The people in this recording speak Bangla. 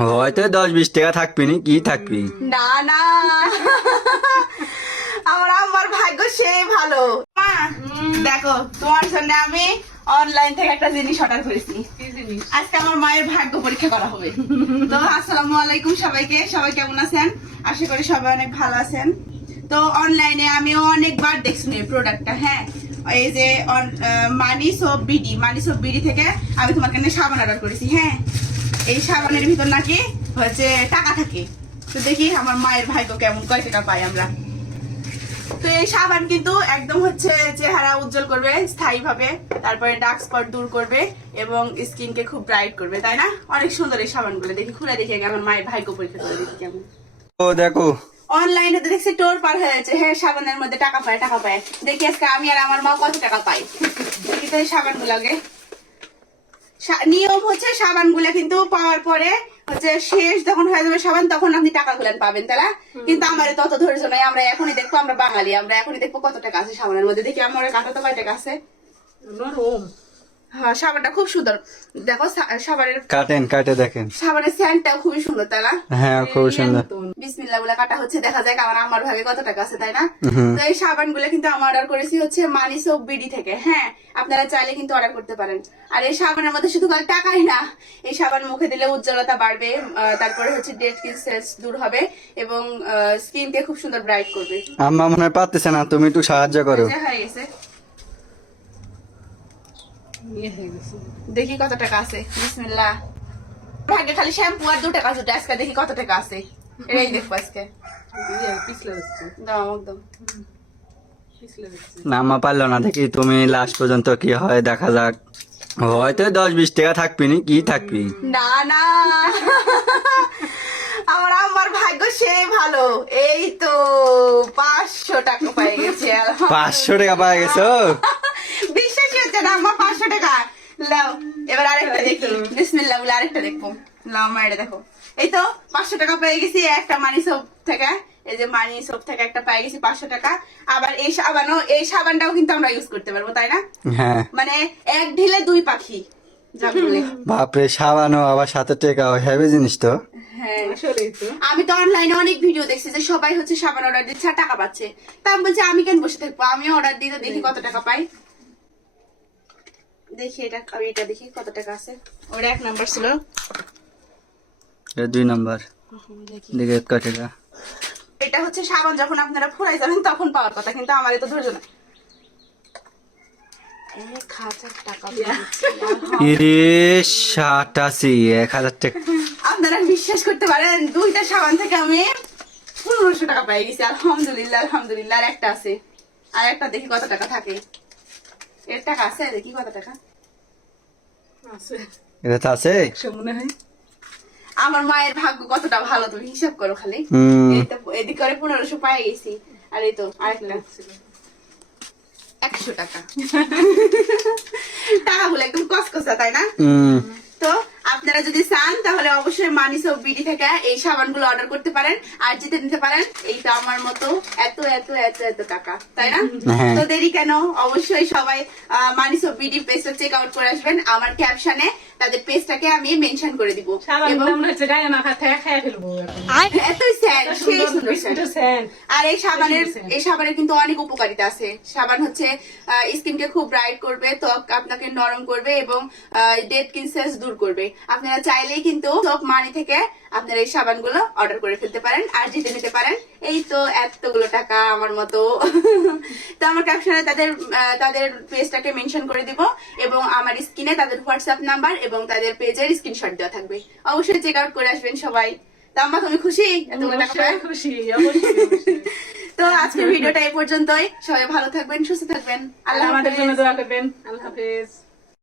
হয়তো 10-20 টাকা থাকবি নি, কি থাকবি? না না আমার ভাগ্য সেই ভালো। মা দেখো, তোমার জন্য আমি অনলাইন থেকে একটা জিনিস অর্ডার করেছি। আজকে আমার মায়ের ভাগ্য পরীক্ষা করা হবে। তো আসসালামু আলাইকুম সবাইকে, সবাই কেমন আছেন? আশা করি সবাই অনেক ভালো আছেন। তো অনলাইনে আমি অনেকবার দেখছি এই প্রোডাক্টটা। হ্যাঁ, এই যে মানি সোপ বিডি থেকে আমি তোমার কাছে সাবান অর্ডার করেছি। হ্যাঁ, এই সাবানের ভিতর নাকি হচ্ছে টাকা থাকে। তো দেখি আমার মায়ের ভাগ্য কেমন, কয় টাকা পাই আমরা। তো এই সাবান কিন্তু একদম হচ্ছে চেহারা উজ্জ্বল করবে স্থায়ী ভাবে, তারপরে ডার্ক স্পট দূর করবে এবং স্কিনকে খুব ব্রাইট করবে, তাই না? অনেক সুন্দর এই সাবানগুলো। দেখি খুলে দেখি আগে আমার মায়ের ভাগ্য পরীক্ষা করে দেখি কেমন। ও দেখো, অনলাইনে তো দেখছি টোর পার হয়ে যাচ্ছে। হ্যাঁ, সাবানের মধ্যে টাকা পায়। দেখি আজকে আমি আর আমার মা কত টাকা পাই। দেখি তো এই সাবানগুলো আগে। নিয়ম হচ্ছে সাবানগুলো কিন্তু পাওয়ার পরে হচ্ছে শেষ যখন হয়ে যাবে সাবান, তখন আপনি টাকাগুলো পাবেন, তাই না? কিন্তু আমার তত ধৈর্য নাই। আমরা এখনই দেখবো, আমরা বাঙালি, আমরা এখনই দেখবো কত টাকা আছে সাবানের মধ্যে। দেখি আমার কাটা তো কয় টাকা আছে। হ্যাঁ, সাবানটা খুব সুন্দর। দেখো সাবানের কাটে দেখেন। সাবানের স্যান্ডটা খুবই সুন্দর, তাই না? হ্যাঁ, খুব সুন্দর। বিসমিল্লাহ বলে কাটা হচ্ছে, দেখা যায় আমার ভাগে কত টাকা আছে, তাই না? তো এই সাবানগুলো কিন্তু আমি অর্ডার করেছি হচ্ছে মানি সোপ বিডি থেকে। হ্যাঁ, আপনারা চাইলে কিন্তু অর্ডার করতে পারেন। আর এই সাবানের মধ্যে শুধু টাকাই না, এই সাবান মুখে দিলে উজ্জ্বলতা বাড়বে, তারপরে হচ্ছে ডেড স্কিন দূর হবে এবং স্কিনকে খুব সুন্দর ব্রাইট করবে। আম্মা মনে হয় পারতেছে না, তুমি একটু সাহায্য করো। হয়ে গেছে, দেখি কত টাকা আছে। বিসমিল্লাহ। ভাগ্যে খালি শ্যাম্পু আর 2 টাকা জুটে। আজকে দেখি কত টাকা আছে, এই দেখবো আজকে। দাও একদম। না, আম্মা পারলো না, দেখি তুমি লাস্ট পর্যন্ত কি হয় দেখা যাক। হয়তো 10-20 টাকা থাকবি নি, কি থাকবি? না না আমার ভাগ্য সেই ভালো। এই তো 500 টাকা পেয়ে গেছে। 500 টাকা পাই গেছো? বিশ্বাসই হচ্ছে না আমার 500 টাকা। লাও এবার আরেকটা দেখি। বিসমিল্লাহ বলে আরেকটা দেখবো। লাও আমার এটা দেখো। এই তো 500 টাকা পেয়ে গেছি একটা মানি সোপ থেকে। এই যে মানি সোপ থেকে একটা পেয়ে গেছি 500 টাকা। আবার এই সাবানটাও কিন্তু আমরা ইউজ করতে পারবো, তাই না? হ্যাঁ, মানে এক ঢিলে 2 পাখি যা বলে। বাপরে, সাবানও আবার 7 টাকা, হেভি জিনিস তো। হ্যাঁ, আমি তো অনলাইনে অনেক ভিডিও দেখছি যে সবাই হচ্ছে সাবান অর্ডার দিচ্ছে আর টাকা পাচ্ছে। তা আমি বলছি আমি কেন বসে থাকবো, আমিও অর্ডার দিতে দেখি কত টাকা পাই। দেখি এটা দেখি কত টাকা আছে। ওটা 1 নাম্বার ছিল, 2 নাম্বার। দেখে কয় টাকা। এটা হচ্ছে সাবান যখন আপনারা ফুরাই যাবেন তখন পাওয়ার কথা, কিন্তু আমার তো ধৈর্য না। 1000 টাকা ইরে 1000 টাকা। আপনারা বিশ্বাস করতে পারেন, 2টা সাবান থেকে আমি 1500 টাকা পাই গেছি। আলহামদুলিল্লাহ আলহামদুলিল্লাহ। আর একটা আছে, আর একটা দেখি কত টাকা থাকে। এর টাকা আছে, দেখি কত টাকা আছে। এটা তো আছে। আমার মায়ের ভাগ্য কতটা ভালো, তুমি হিসাব করো খালি। এদিক করে 1500 পাই গেছি। আর এই তো আরেকটা 100 টাকা। টাকাগুলো একদম কসকসা, তাই না? তো আপনারা যদি চান তাহলে অবশ্যই মানি সোপ বিডি থেকে এই সাবানগুলো অর্ডার করতে পারেন আর জিতে নিতে পারেন এইটা আমার মতো এত এত এত এত টাকা, তাই না? তো দেরি কেন, অবশ্যই সবাই মানি সোপ বিডি পেজটা চেক আউট করে আসবেন। আমার ক্যাপশনে তাদের পেজটাকে আমি মেনশন করে দিব। আর এই সাবানের কিন্তু অনেক উপকারিতা আছে। সাবান হচ্ছে স্কিনকে খুব ব্রাইট করবে, ত্বক আপনাকে নরম করবে এবং ডেড স্কিন সেলস দূর করবে। আপনারা চাইলেই কিন্তু ত্বক মানি থেকে আপনারা এই সাবানগুলো অর্ডার করে ফেলতে পারেন আর জিতে নিতে পারেন এই তো এতগুলো টাকা আমার মতো। তো আমার ক্যাপশনে তাদের পেজটাকে মেনশন করে দিব এবং আমার স্ক্রিনে তাদের হোয়াটসঅ্যাপ নাম্বার এবং তাদের পেজের স্ক্রিনশট দেওয়া থাকবে। অবশ্যই চেক আউট করে আসবেন সবাই। তো আম্মা তুমি খুশি? এতগুলো টাকা পাই? তো আজকের ভিডিওটা এই পর্যন্তই। সবাই ভালো থাকবেন, সুস্থ থাকবেন। আল্লাহ আমাদের জন্য হাফেজ। দোয়া করবেন। আল্লাহ হাফেজ।